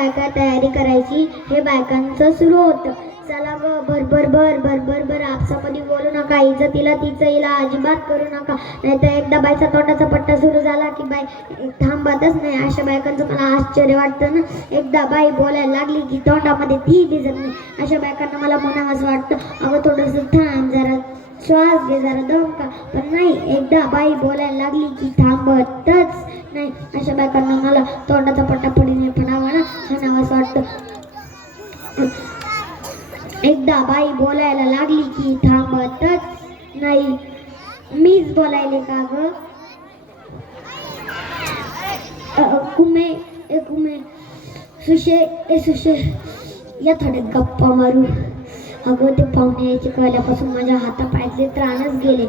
बायका तयारी करायची. हे बायकांचं सुरू होतं. चला ग भर भर भर भर भर भर. आपसामध्ये बोलू नका. इज्जतीला तिचं हिला अजिबात करू नका. नाही तर एकदा बाईचा तोंडाचा पट्टा सुरू झाला की बाई थांबतच नाही. अशा बायकांचं मला आश्चर्य वाटतं ना. एकदा बाई बोलायला लागली की तोंडामध्ये ती दिसत नाही. अशा बायकांना मला म्हणावंसं वाटतं. अगं थोडंसं थांब जरा. श्वास घे जरा दम का? पण नाही. एकदा बाई बोलायला लागली की थांबतच नाही. अशा बायकांना मला तोंडाचा पट्टा छान पडावा वाटतं. एकदा बाई बोलायला लागली की थांबतच नाही. मीच बोलायले का ग? कुमे ए कुमे सुशे ए सुशे या थोडे गप्पा मारू. अगं ते पाहुणे यायचे कळल्यापासून माझ्या हातापायातले त्राणच गेले.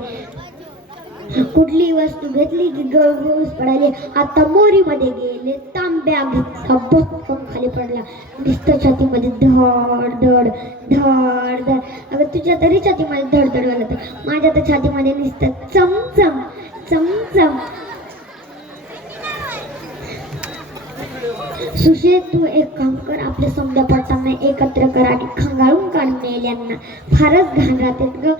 कुठली वस्तू घेतली की गळगळूस पडाली आता मोरीमध्ये गेले तांब्या घेतला भक्कम खाली पडला. दिसतं छातीमध्ये धड धड धड धड. अगं तुझ्या तरी छातीमध्ये धड धड वाला तर माझ्या तर छातीमध्ये दिसतं चमचम चमचम. सुशे तू एक काम कर आपल्या समजा पडताना एकत्र कर आणि खंगाळून काढून येईल यांना फारच घाण राहते ग.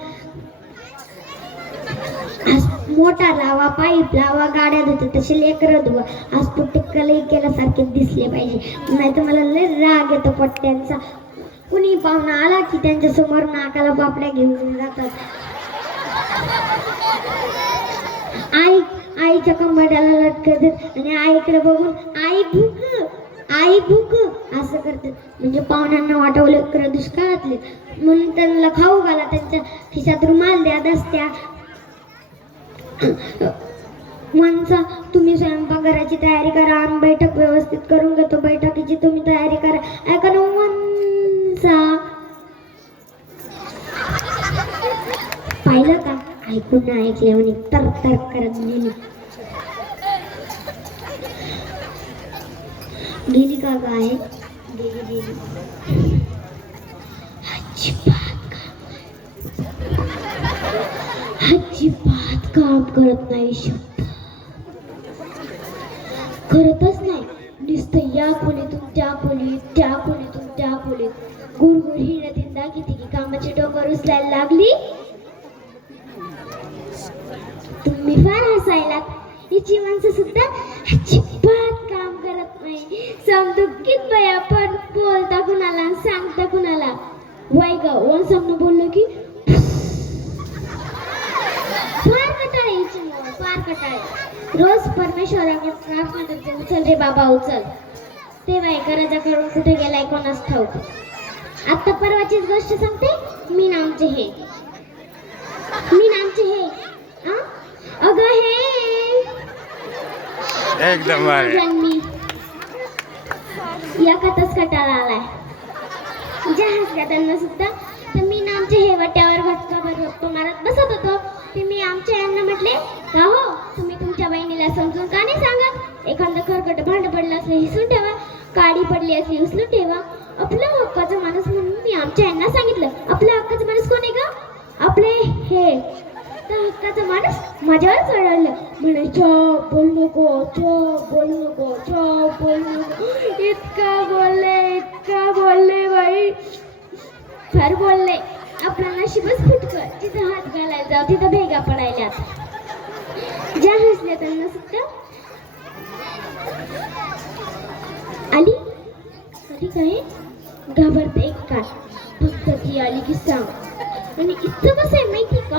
मोठा लावा पाईप लावा गाड्या धुते तसे लेकरं धुवा. आज पुट्टे केल्यासारखे दिसले पाहिजे. नाही तर मला लय राग येतो पट्ट्यांचा. कुणी पाहुणा आला की त्यांच्यासमोर नाकाला पापड्या घेऊन जातात? आई आईच्या कंबरड्याला लटकतात आणि आईकडे बघून आई भूक आई भूक. असं करतात. म्हणजे पाहुण्यांना वाटवलं कर दुष्काळातले. म्हणून त्यांना खाऊ घाला त्यांच्या खिशात रुमाल द्या दसत्या मनसा तुम्ही स्वयंपाकघराची तयारी करा आम्ही बैठक व्यवस्थित करून घेतो. बैठकीची तुम्ही तयारी करा. ऐका ना मनसा पाहिलं का? ऐकून ना ऐकले म्हणे तर तर करत गेली. गेली का काय गेली गेली अजिबात काम अजिबात काम करत नाही. शब्द करतच नाही. नुसतं या खोलीतून त्या खोलीत त्या खोलीतून त्या खोलीत. गुरगुर हिंडतीन दाखवते की कामाची डोंगर उचलायला लागली. तुम्ही फार हसायला हिची माणसं सुद्धा अजिबात काम करत नाही. समदुःखीत बया पण बोलता कुणाला सांगता कुणाला. वाय ग वन सांगणं बोललो की फार कटाळे हिची मुलं, फार कटाळे रोज परमेश्वराकडे प्रार्थना करते. उचल रे बाबा उचल. ते बाई कराजा करून कुठे गेलाय कोणास ठाऊक? आता परवाचीच गोष्ट सांगते. मी नामचे हे. मी नामचे हे? अगं हे. एकदम भारी. या कथाच कटाळा आलाय. ज्या हसल्या त्यांना सुद्धा. तर मी ना आमच्या हे वाट्यावर गप्पा मारत बसत होतो. ते मी आमच्या यांना म्हटले का हो? तुम्ही तुमच्या समजून का नाही सांगत? एखादं खरकट भांड पडलं असं हिसून ठेवा काडी पडली असली उचलून ठेवा. आपलं हक्काचा माणूस म्हणून मी आमच्या यांना सांगितलं. आपल्या हक्काचा माणूस कोण आहे का आपले हे. तर हक्काचा माणूस माझ्यावर चढवलं म्हणे चॉप बोल नको चॉप बोल नको चॉप बोल नको. इतका बोलले इतका बोलले बाई. फार बोलले. आपलं नशीबच फुटकं. जिथं हात घालायला जाऊ तिथं भेगा पडायला. ज्या हसल्या त्यांना सुद्धा आली? कधी काय? घाबरते एक काय फक्त ती आली की सांग. आणि इतकं कसं आहे माहिती का?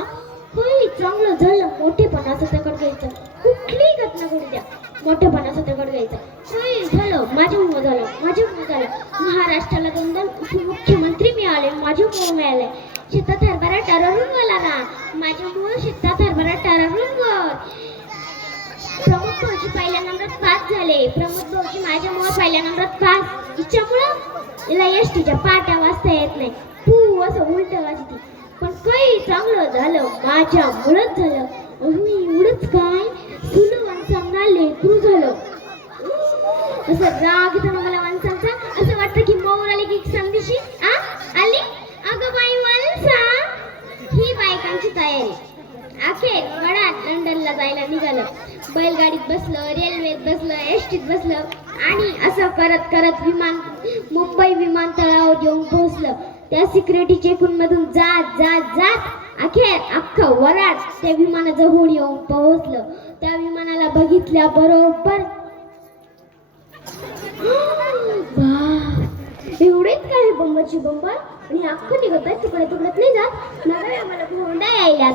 होय चांगलं झालं. मोठेपणाचं दगड घ्यायचं. कुठलीही घटना घडू द्या. मोठेपणाचं दगड घ्यायचं. होय झालं. माझ्यामुळं झालं. माझ्यामुळं झालं. महाराष्ट्राला दोन मुख्यमंत्री उपमुख्यमंत्री मिळाले. माझ्यामुळं मिळाले. शेतात हरभरा टरारून मला ना. माझ्यामुळं शेतात प्रमुख भाऊजी पहिल्या नंबरात पास झाले. प्रमोद भाऊजी माझ्यामुळे पहिल्या नंबरात पास. तिच्यामुळं तिला यश तिच्या पाट्या वाजता येत नाही. तू असं उलट वाजते. पण काही चांगलं झालं माझ्या मुळच झालं. मी एवढंच काय? तुला माणसांना लेकरू झालं. असं राग येतो मला माणसांचा. बैलगाडीत बसलं रेल्वेत बसलं एसटीत बसलं आणि असं करत करत विमान मुंबई विमानतळावर येऊन पोहोचलं. त्या सिक्युरिटी चेकून मधून जात जात जात अखेर अख्खं वराड त्या विमानाजवळ येऊन पोहोचलं. त्या विमानाला बघितल्या बरोबर एवढेच काय बंबरची बंबर? आणि अख्खं निघत आहे तुकडे तुकडत नाही जात नव्या आम्हाला भोंडा यायला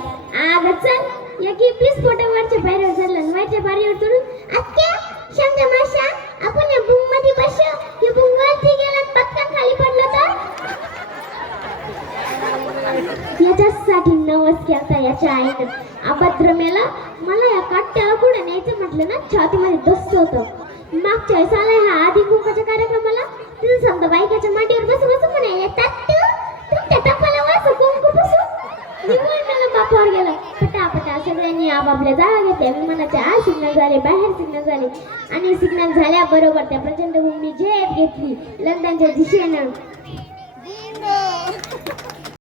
आग चल. या प्लीज फोटो वरच्या पायरीवर चढला वरच्या पायरीवर चढून आत्या शांत माशा आपण या बुंगमध्ये बसू. या बुंग वरती गेला पटकन खाली पडलो तर? याच्यासाठी नवस केलता याच्या आईनं अभद्र मेला. मला या काट्याला पुढे न्यायचं म्हटलं ना छातीमध्ये दस्त होतं. मागच्या वेळेस आलाय हा आधी कुंकाच्या कार्यक्रमाला. तिथं समजा बायकाच्या माटीवर बसून बसून म्हणायला येतात तुमच्या टप्पाला वास कुंकू बसू विमानाला बापावर गेलं मी आपापल्या जागा घेतल्या विमानाच्या आत सिग्नल झाले बाहेर सिग्नल झाले. आणि सिग्नल झाल्याबरोबर त्या प्रचंड भूमी झेप घेतली. लंडनच्या दिशेनं